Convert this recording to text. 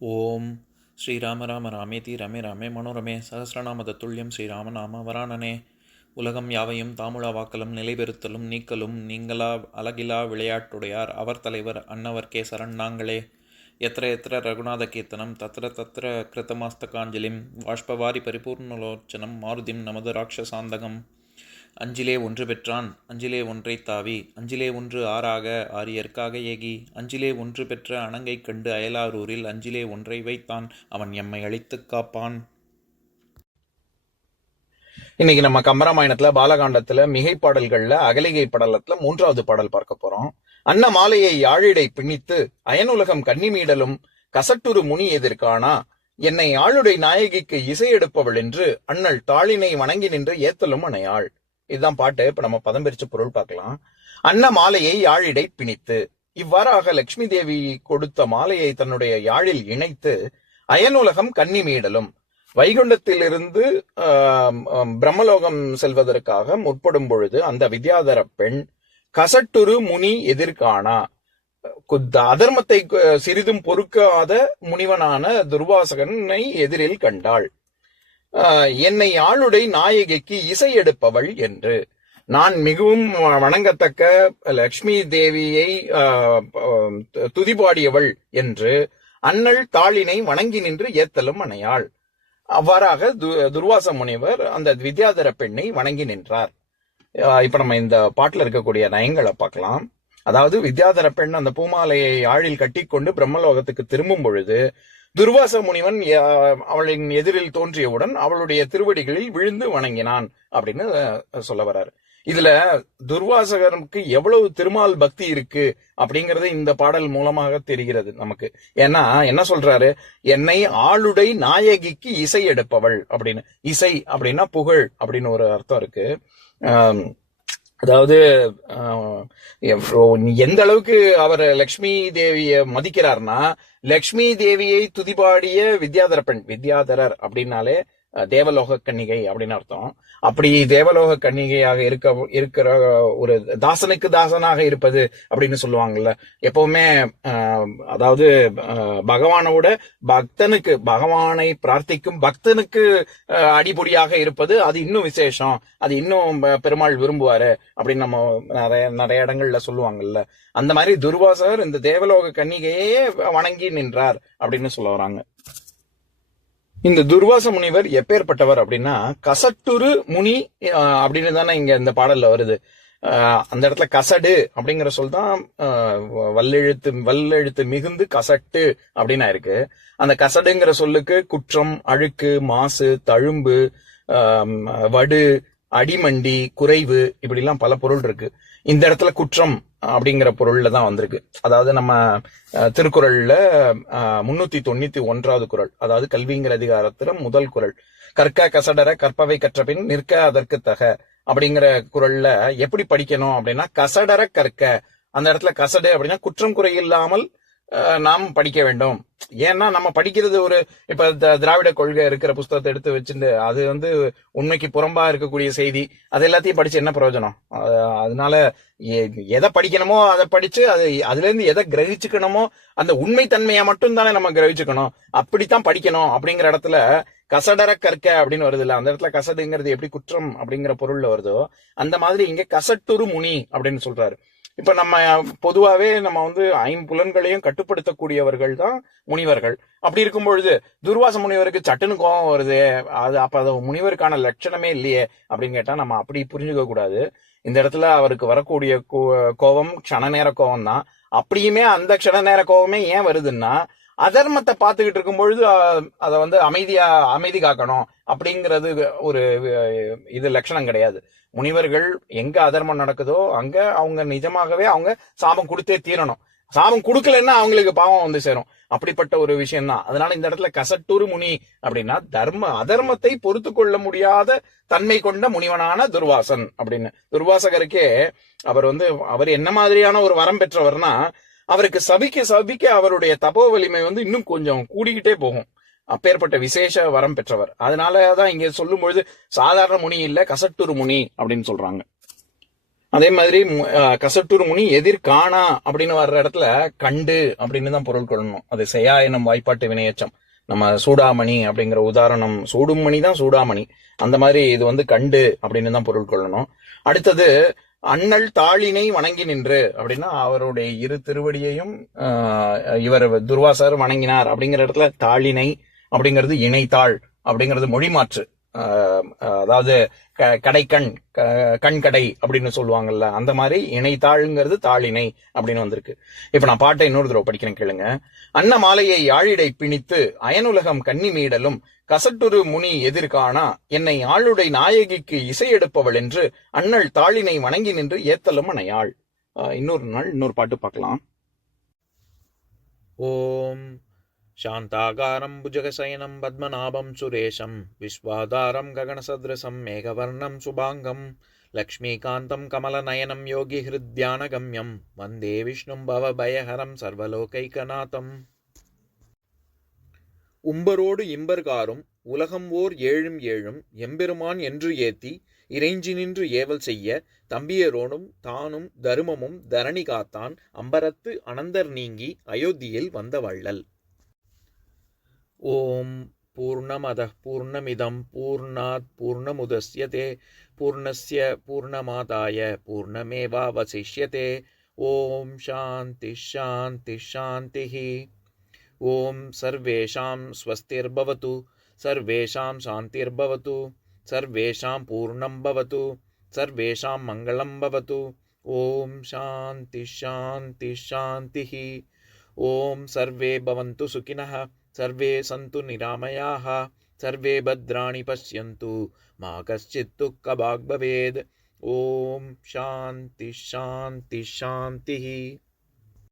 ஓம் ஸ்ரீராம ராம ராமேதி ரமே ராமே மனோரமே சகசிரநாம தத்துல்யம் ஸ்ரீராம நாம வராணனே. உலகம் யாவையும் தாமுழா வாக்கலும் நிலைபெறுத்தலும் நீக்கலும் நீங்களா அழகிலா விளையாட்டுடையார் அவர் தலைவர் அன்னவர் சரண் நாங்களே. எத்திர எத்திர ரகுநாத கீர்த்தனம் தத்திர தத்திர கிருத்தமாஸ்தகாஞ்சலிம் வாஷ்பவாரி பரிபூர்ணலோச்சனம் மாருதிம் நமது ராட்சசாந்தகம். அஞ்சிலே ஒன்று பெற்றான் அஞ்சிலே ஒன்றை தாவி அஞ்சிலே ஒன்று ஆறாக ஆரியர்க்காக ஏகி அஞ்சிலே ஒன்று பெற்ற அணங்கை கண்டு அயலாரூரில் அஞ்சிலே ஒன்றை வைத்தான் அவன் எம்மை அழித்துக் காப்பான். இன்னைக்கு நம்ம கம்பராமாயணத்துல பாலகாண்டத்துல மிகை பாடல்கள்ல அகலிகை படலத்துல 3வது பாடல் பார்க்க போறோம். அன்ன மாலையை யாழிடை பிணித்து அயனுலகம் கன்னிமீடலும் கசட்டுரு முனி எதிர்கானா என்னை ஆளுடை நாயகிக்கு இசை எடுப்பவள் என்று அண்ணல் தாளினை வணங்கி நின்று ஏத்தலும் அணையாள். இதுதான் பாட்டு. இப்ப நம்ம பதம் பிரிச்ச பொருள் பார்க்கலாம். அன்ன மாலையை யாழிடை பிணித்து, இவ்வாறாக லட்சுமி தேவி கொடுத்த மாலையை தன்னுடைய யாழில் இணைத்து அயனுலகம் கன்னிமீடலும் வைகுண்டத்திலிருந்து பிரம்மலோகம் செல்வதற்காக முற்படும் பொழுது அந்த வித்யாதர பெண் கசட்டுரு முனி எதிர்காணா, அதர்மத்தை சிறிதும் பொறுக்காத முனிவனான துர்வாசகனை எதிரில் கண்டாள். என்னை ஆளுடை நாயகிக்கு இசை எடுப்பவள் என்று, நான் மிகவும் வணங்கத்தக்க லட்சுமி தேவியை துதிபாடியவள் என்று அண்ணல் தாளினை வணங்கி நின்று ஏத்தலும் அணையாள். அவ்வாறாக துர்வாச முனிவர் அந்த வித்யாதர பெண்ணை வணங்கி நின்றார். இப்ப நம்ம இந்த பாட்டுல இருக்கக்கூடிய நயங்களை பார்க்கலாம். அதாவது வித்யாதர பெண் அந்த பூமாலையை ஆழில் கட்டி கொண்டு பிரம்மலோகத்துக்கு திரும்பும் பொழுது துர்வாச முனிவன் அவளின் எதிரில் தோன்றியவுடன் அவளுடைய திருவடிகளில் விழுந்து வணங்கினான் அப்படின்னு சொல்ல வர்றாரு. இதுல துர்வாசகருக்கு எவ்வளவு திருமால் பக்தி இருக்கு அப்படிங்கறது இந்த பாடல் மூலமாக தெரிகிறது நமக்கு. ஏன்னா என்ன சொல்றாரு, என்னை ஆளுடை நாயகிக்கு இசை எடுப்பவள் அப்படின்னு. இசை அப்படின்னா புகழ் அப்படின்னு ஒரு அர்த்தம் இருக்கு. அதாவது எந்த அளவுக்கு அவர் லட்சுமி தேவிய மதிக்கிறார்னா, லட்சுமி தேவியை துதிபாடிய வித்யாதர பெண், வித்யாதரர் அப்படின்னாலே தேவலோக கன்னிகை அப்படின்னு அர்த்தம். அப்படி தேவலோக கன்னிகையாக இருக்கிற ஒரு தாசனுக்கு தாசனாக இருப்பது அப்படின்னு சொல்லுவாங்கல்ல. எப்பவுமே அதாவது பகவானோட பக்தனுக்கு, பகவானை பிரார்த்திக்கும் பக்தனுக்கு அடிப்பொடியாக இருப்பது அது இன்னும் விசேஷம், அது இன்னும் பெருமாள் விரும்புவாரு அப்படின்னு நம்ம நிறைய இடங்கள்ல சொல்லுவாங்கல்ல. அந்த மாதிரி துர்வாசகர் இந்த தேவலோக கன்னிகையே வணங்கி நின்றார் அப்படின்னு சொல்ல வராங்க. இந்த துர்வாச முனிவர் எப்பேற்பட்டவர் அப்படின்னா, கசட்டுரு முனி அப்படின்னு தானே இங்க இந்த பாடல்ல வருது. அந்த இடத்துல கசடு அப்படிங்கிற சொல் தான் வல்லெழுத்து மிகுந்து கசட்டு அப்படின்னு இருக்கு. அந்த கசடுங்கிற சொல்லுக்கு குற்றம், அழுக்கு, மாசு, தழும்பு, வடு, அடிமண்டி, குறைவு இப்படி எல்லாம் பல பொருள் இருக்கு. இந்த இடத்துல குற்றம் அப்படிங்கிற பொருள்ல தான் வந்திருக்கு. அதாவது நம்ம திருக்குறள்ல 391வது குறள், அதாவது கல்விங்கிற அதிகாரத்துல முதல் குறள், கற்க கசடர கற்பவை கற்றபின் நிற்க அதற்கு தக அப்படிங்கிற குறள்ல எப்படி படிக்கணும் அப்படின்னா, கசடர கற்க, அந்த இடத்துல கசடு அப்படின்னா குற்றம் குறை இல்லாமல் நாம் படிக்க வேண்டும். ஏன்னா நம்ம படிக்கிறது ஒரு இப்ப திராவிட கொள்கை இருக்கிற புஸ்தகத்தை எடுத்து வச்சுட்டு அது உண்மைக்கு புறம்பா இருக்கக்கூடிய செய்தி, அது எல்லாத்தையும் படிச்சு என்ன பிரயோஜனம்? அதனால எதை படிக்கணுமோ அதை படிச்சு அதுல இருந்து எதை கிரகிச்சுக்கணுமோ அந்த உண்மை தன்மையை மட்டும் தானே நம்ம கிரகிச்சுக்கணும். அப்படித்தான் படிக்கணும். அப்படிங்கிற இடத்துல கசடர கற்க அப்படின்னு வருது இல்ல, அந்த இடத்துல கசடுங்கிறது எப்படி குற்றம் அப்படிங்கிற பொருள்ல வருதோ அந்த மாதிரி இங்க கசட்டுரு முனி அப்படின்னு சொல்றாரு. இப்ப நம்ம பொதுவாவே நம்ம ஐம்புலன்களையும் கட்டுப்படுத்தக்கூடியவர்கள் தான் முனிவர்கள். அப்படி இருக்கும் பொழுது துர்வாச முனிவருக்கு சட்டுன்னு கோபம் வருது, அது முனிவருக்கான லட்சணமே இல்லையே அப்படின்னு கேட்டா நம்ம அப்படி புரிஞ்சுக்க கூடாது. இந்த இடத்துல அவருக்கு வரக்கூடிய கோபம் க்ஷண நேர கோபம் தான். அப்படியுமே அந்த க்ஷண நேர கோபமே ஏன் வருதுன்னா, அதர்மத்தை பார்த்துக்கிட்டு இருக்கும் பொழுது அதை அமைதி காக்கணும் அப்படிங்கிறது ஒரு இது லட்சணம் கிடையாது. முனிவர்கள் எங்க அதர்மம் நடக்குதோ அங்க அவங்க நிஜமாகவே அவங்க சாபம் கொடுத்தே தீரணும். சாபம் கொடுக்கலன்னா அவங்களுக்கு பாவம் சேரும். அப்படிப்பட்ட ஒரு விஷயம் தான். அதனால இந்த இடத்துல கசட்டுரு முனி அப்படின்னா அதர்மத்தை பொறுத்து கொள்ள முடியாத தன்மை கொண்ட முனிவனான துர்வாசன் அப்படின்னு. துர்வாசகருக்கே அவர் என்ன மாதிரியான ஒரு வரம் பெற்றவர்னா, அவருக்கு சபிக்க அவருடைய தபோ வலிமை இன்னும் கொஞ்சம் கூடிக்கிட்டே போகும். அப்பேற்பட்ட விசேஷ வரம் பெற்றவர். அதனாலதான் இங்க சொல்லும் பொழுது சாதாரண முனி இல்ல, கசட்டுரு முனி அப்படின்னு சொல்றாங்க. அதே மாதிரி கசட்டூர் முனி எதிர் காணா அப்படின்னு வர்ற இடத்துல கண்டு அப்படின்னு தான் பொருள் கொள்ளணும். அது செய்யா எனும் வாய்ப்பாட்டு வினையச்சம். நம்ம சூடாமணி அப்படிங்கிற உதாரணம், சூடும் மணி தான் சூடாமணி, அந்த மாதிரி இது வந்து கண்டு அப்படின்னு தான் பொருள் கொள்ளணும். அடுத்தது அண்ணல் தாளினை வணங்கி நின்று அப்படின்னா அவருடைய இரு திருவடியையும் இவர் துர்வாசர் வணங்கினார் அப்படிங்கிற இடத்துல தாளினை அப்படிங்கிறது இணைத்தாள் அப்படிங்கிறது மொழிமாற்று. அதாவது கடைக்கண் கண்கடை அப்படின்னு சொல்லுவாங்கல்ல, அந்த மாதிரி இணைத்தாள்ங்கிறது தாளினை அப்படின்னு வந்திருக்கு. இப்ப நான் பாட்டை இன்னொரு தடவை படிக்கிறேன், கேளுங்க. அன்ன மாலையை யாழிடை பிணித்து அயனுலகம் கன்னி மீடலும் கசட்டுரு முனி எதிர்காணா என்னை ஆளுடை நாயகிக்கு இசையெடுப்பவள் என்று அண்ணல் தாளினை வணங்கி நின்று ஏத்தலும் அணையாள். இன்னொரு நாள் இன்னொரு பாட்டு பார்க்கலாம். ஓம் शान्ताकारं भुजगशयनं पद्मनाभं सुरेशं विश्वाधारं गगनसदृशं मेघवर्णं शुभाङ्गं लक्ष्मीकान्तं कमलनयनं योगिहृद्यानगम्यं वन्दे विष्णुं भवभयहरं सर्वलोकैकनाथम्. உம்பரோடு இம்பர்காரும் உலகம் ஓர் ஏழும் ஏழும் எம்பெருமான் என்று ஏத்தி இறைஞ்சி நின்று ஏவல் செய்ய தம்பியரோடும் தானும் தருமமும் தரணி காத்தான் அம்பரத்து அனந்தர் நீங்கி அயோத்தியில் வந்த வள்ளல். ஓம் பூர்ணமதః பூர்ணமிதம் பூர்ணாத் பூர்ணமுதஸ்யதே பூர்ணஸ்ய பூர்ணமாதாய பூர்ணமேவாவசிஷ்யதே. ஓம் சாந்தி சாந்தி சாந்திः. ஓம் சர்வேஷாம் ஸ்வஸ்திர்பவது சர்வேஷாம் சாந்திர்பவது சர்வேஷாம் பூர்ணம் பவது சர்வேஷாம் மங்களம் பவது. ஓம் சாந்தி சாந்தி சாந்திः. ஓம் சர்வே பவந்து சுகினः सर्वे सन्तु निरामयाः सर्वे भद्राणि पश्यन्तु मा कश्चित् दुःखभाग् भवेत्. ओम शांति शांति शांति.